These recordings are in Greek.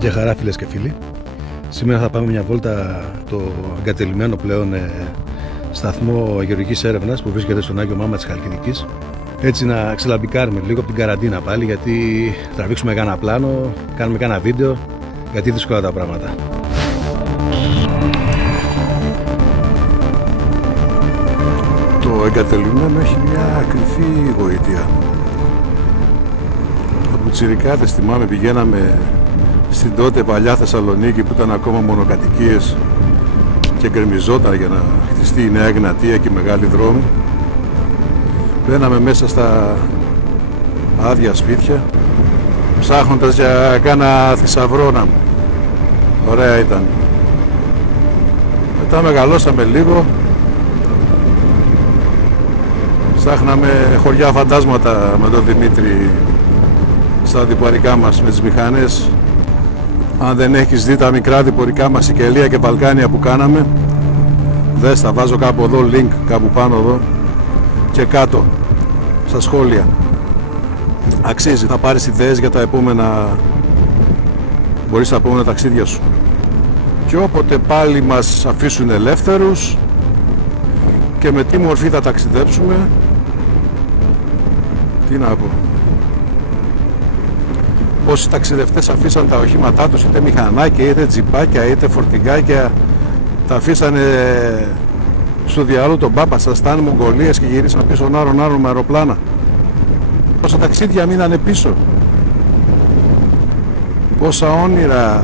Γεια χαρά φίλες και φίλοι. Σήμερα θα πάμε μια βόλτα το εγκατελειμμένο πλέον σταθμό γεωργικής έρευνας που βρίσκεται στον Άγιο Μάμα της Χαλκιδικής. Έτσι να ξελαμπικάρουμε λίγο από την καραντίνα πάλι, γιατί τραβήξουμε κάνα πλάνο, κάνουμε κάνα βίντεο, γιατί δύσκολα τα πράγματα. Το εγκατελειμμένο έχει μια κρυφή γοητεία. Από τσιρικάτες θυμάμαι πηγαίναμε στην τότε παλιά Θεσσαλονίκη που ήταν ακόμα μονοκατοικίες και γκρεμιζόταν για να χτιστεί η Νέα Εγνατία και οι μεγάλοι δρόμοι. Μπαίναμε μέσα στα άδεια σπίτια ψάχνοντας για κάνα θησαυρό να μου. Ωραία ήταν. Μετά μεγαλώσαμε λίγο, ψάχναμε χωριά φαντάσματα με τον Δημήτρη στα διπορικά μας με τις μηχανές. Αν δεν έχεις δει τα μικρά διπορικά μας Σικελία και Βαλκάνια που κάναμε, δες, τα βάζω κάπου εδώ, link κάπου πάνω εδώ και κάτω στα σχόλια. Αξίζει να πάρεις ιδέες για τα επόμενα, μπορείς τα επόμενα ταξίδια σου. Και όποτε πάλι μας αφήσουν ελεύθερους και με τι μορφή θα ταξιδέψουμε, τι να πω. Όσοι ταξιδευτές αφήσαν τα οχήματά τους, είτε μηχανάκια, είτε τζιπάκια, είτε φορτηγάκια, τα αφήσανε στο διάλογο τον Πάπα στα Στάν Μογγολίας και γυρίσαν πίσω νάρων με αεροπλάνα. Πόσα ταξίδια μείνανε πίσω, πόσα όνειρα.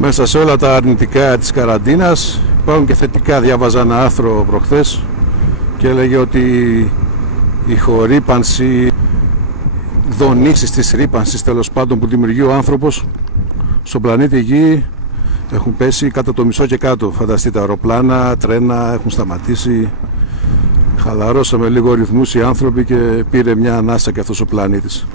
Μέσα σε όλα τα αρνητικά της καραντίνας υπάρχουν και θετικά. Διάβαζα ένα άρθρο προχθές και έλεγε ότι η χορύπανση, δονήσεις της ρύπανσης τέλος πάντων που δημιουργεί ο άνθρωπος στον πλανήτη Γη έχουν πέσει κατά το μισό και κάτω. Φανταστείτε, αεροπλάνα, τρένα έχουν σταματήσει. Χαλαρώσαμε λίγο ρυθμούς οι άνθρωποι και πήρε μια ανάσα και αυτός ο πλανήτης.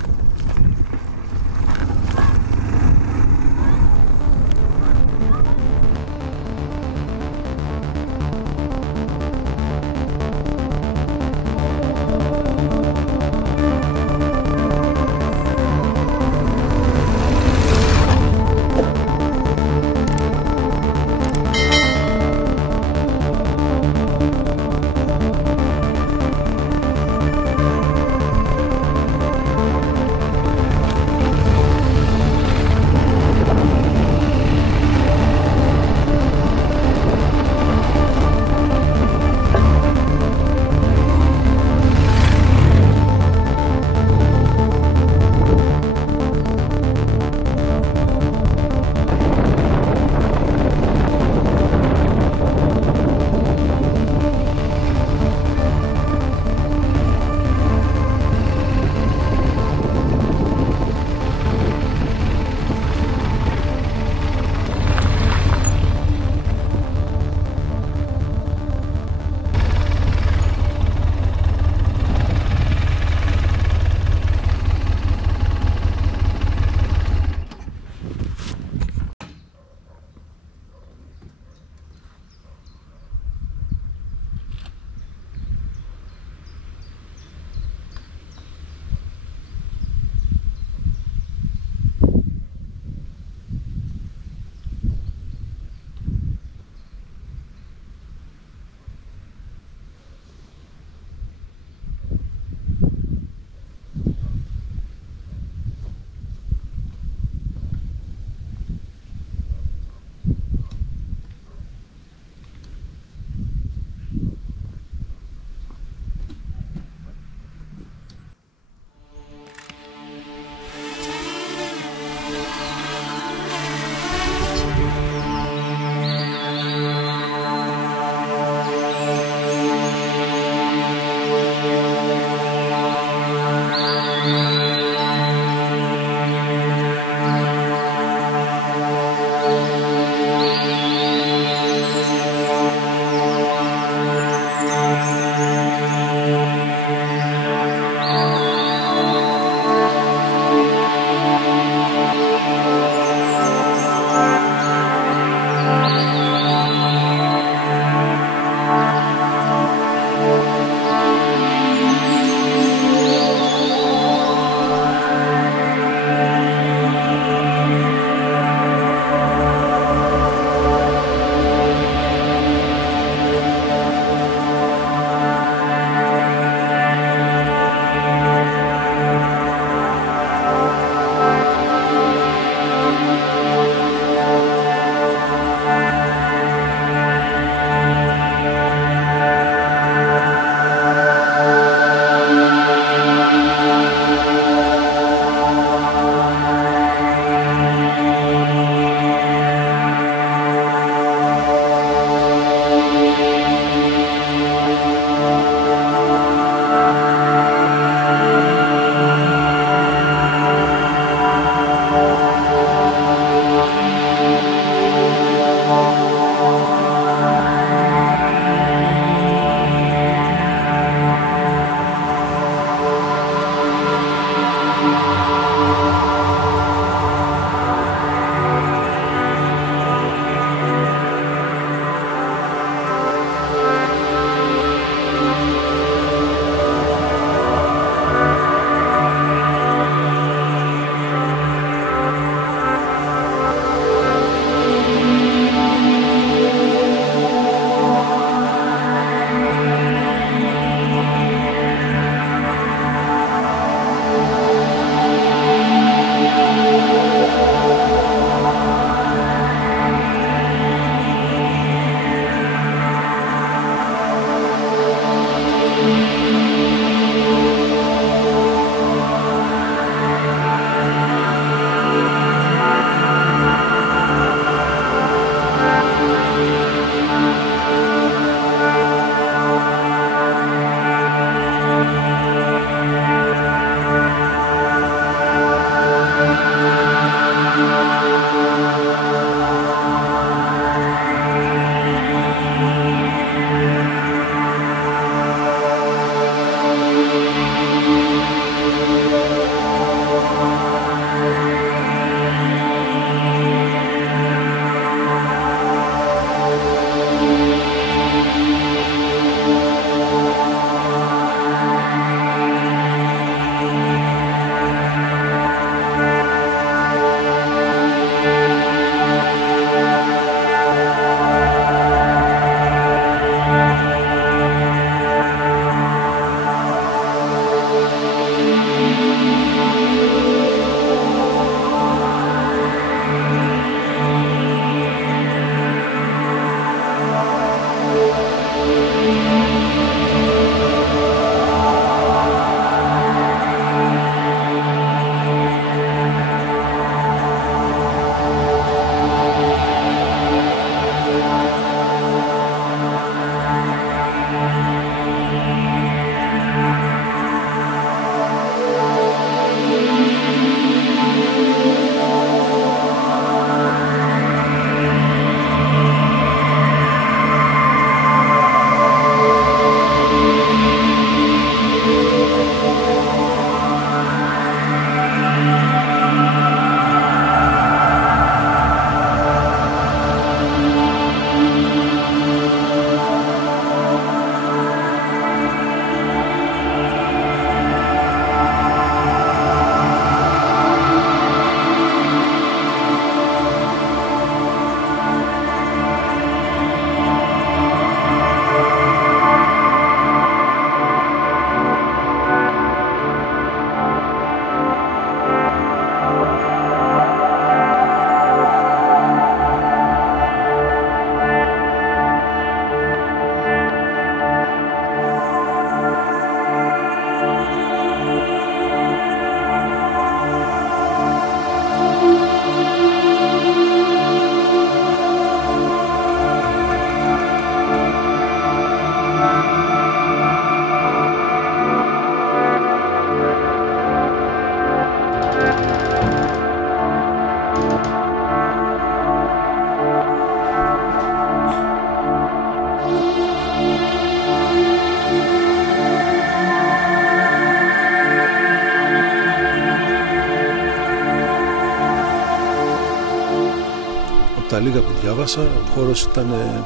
τα λίγα που διάβασα, ο χώρος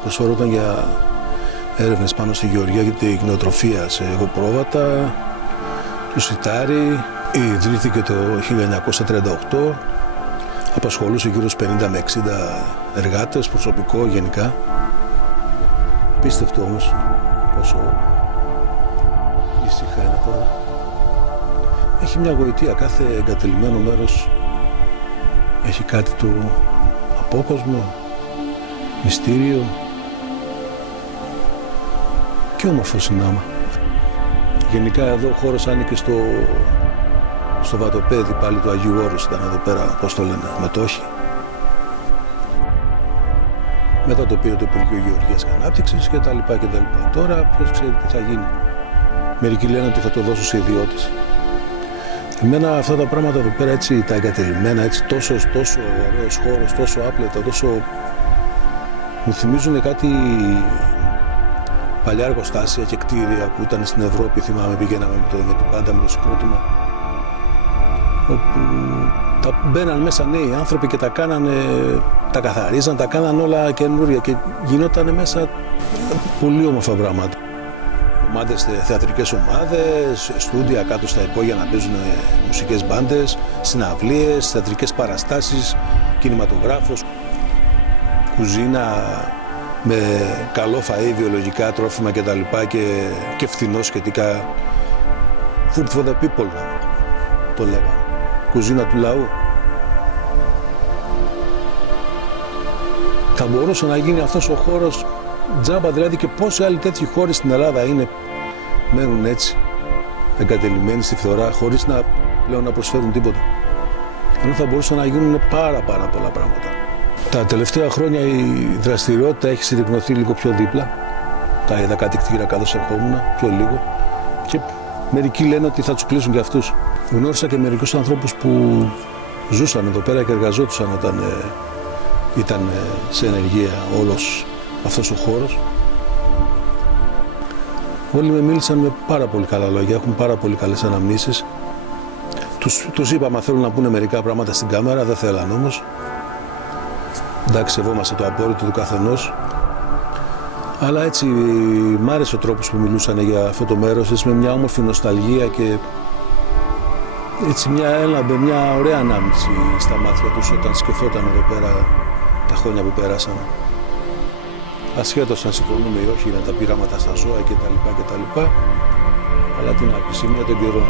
προσφερόταν για έρευνες πάνω στη γεωργία και την κτηνοτροφία σε εγωπρόβατα, του σιτάρι. Ιδρύθηκε το 1938, απασχολούσε γύρω στους 50 με 60 εργάτες, προσωπικό γενικά. Πίστευτο όμως πόσο ήσυχα είναι τώρα. Έχει μια γοητεία, κάθε εγκατελειμμένο μέρος έχει κάτι το απόκοσμο, μυστήριο και όμορφο συνάμα. Γενικά εδώ ο χώρος άνοικε στο βατοπέδι πάλι του Αγίου Όρους, ήταν εδώ πέρα, πώς το λένε, μετόχοι. Μετά το πήρε το Υπουργείο Γεωργίας και Ανάπτυξης και τα λοιπά και τα λοιπά. Τώρα ποιος ξέρει τι θα γίνει. Μερικοί λένε ότι θα το δώσουν σε ιδιώτες. Εμένα αυτά τα πράγματα εδώ πέρα, έτσι, τα εγκατελειμμένα, έτσι, τόσο ωραίος χώρος, τόσο άπλετα, τόσο... μου θυμίζουν κάτι παλιά εργοστάσια και κτίρια που ήταν στην Ευρώπη, θυμάμαι, πηγαίναμε με την πάντα, με το συγκρότημα, όπου τα μπαίναν μέσα νέοι άνθρωποι και τα κάνανε, τα καθαρίζαν, τα κάνανε όλα καινούρια και γινόταν μέσα πολύ όμορφα πράγματα. Ομάδες, θεατρικές ομάδες, στούντια κάτω στα υπόγεια να παίζουν μουσικές μπάντες, συναυλίες, θεατρικές παραστάσεις, κινηματογράφος, κουζίνα με καλό φαΐ, βιολογικά τρόφιμα κτλ. Και φθηνό σχετικά. Food for the people, το λέγαμε. Κουζίνα του λαού. Θα μπορούσε να γίνει αυτός ο χώρος τζάμπα, δηλαδή, και πόσοι άλλοι τέτοιοι χώροι στην Ελλάδα μένουν έτσι, εγκατελειμμένοι στη φθορά, χωρίς πλέον να προσφέρουν τίποτα. Ενώ θα μπορούσαν να γίνουν πάρα πολλά πράγματα. Τα τελευταία χρόνια η δραστηριότητα έχει συρρυκνωθεί λίγο πιο δίπλα. Τα είδα κάτι κτίρια καθώς ερχόμουν, πιο λίγο. Και μερικοί λένε ότι θα τους κλείσουν και αυτούς. Γνώρισα και μερικούς ανθρώπους που ζούσαν εδώ πέρα και εργαζόντουσαν όταν ήταν σε ενεργεία όλος αυτός ο χώρος. Όλοι με μίλησαν με πάρα πολύ καλά λόγια, έχουν πάρα πολύ καλές αναμνήσεις. Τους είπα, μα θέλουν να πούνε μερικά πράγματα στην κάμερα, δεν θέλαν όμως. Εντάξει, σεβόμαστε το απόρριτο του καθενός. Αλλά έτσι μ' άρεσε ο τρόπος που μιλούσαν για αυτό το μέρος, έτσι, με μια όμορφη νοσταλγία και έτσι μια ωραία ανάμνηση στα μάτια τους όταν σκεφτόταν εδώ πέρα τα χρόνια που πέρασαν. Ασχέτως αν συμφωνούμε ή όχι με τα πειράματα στα ζώα κτλ. Αλλά τι να πει, σημεία των καιρών.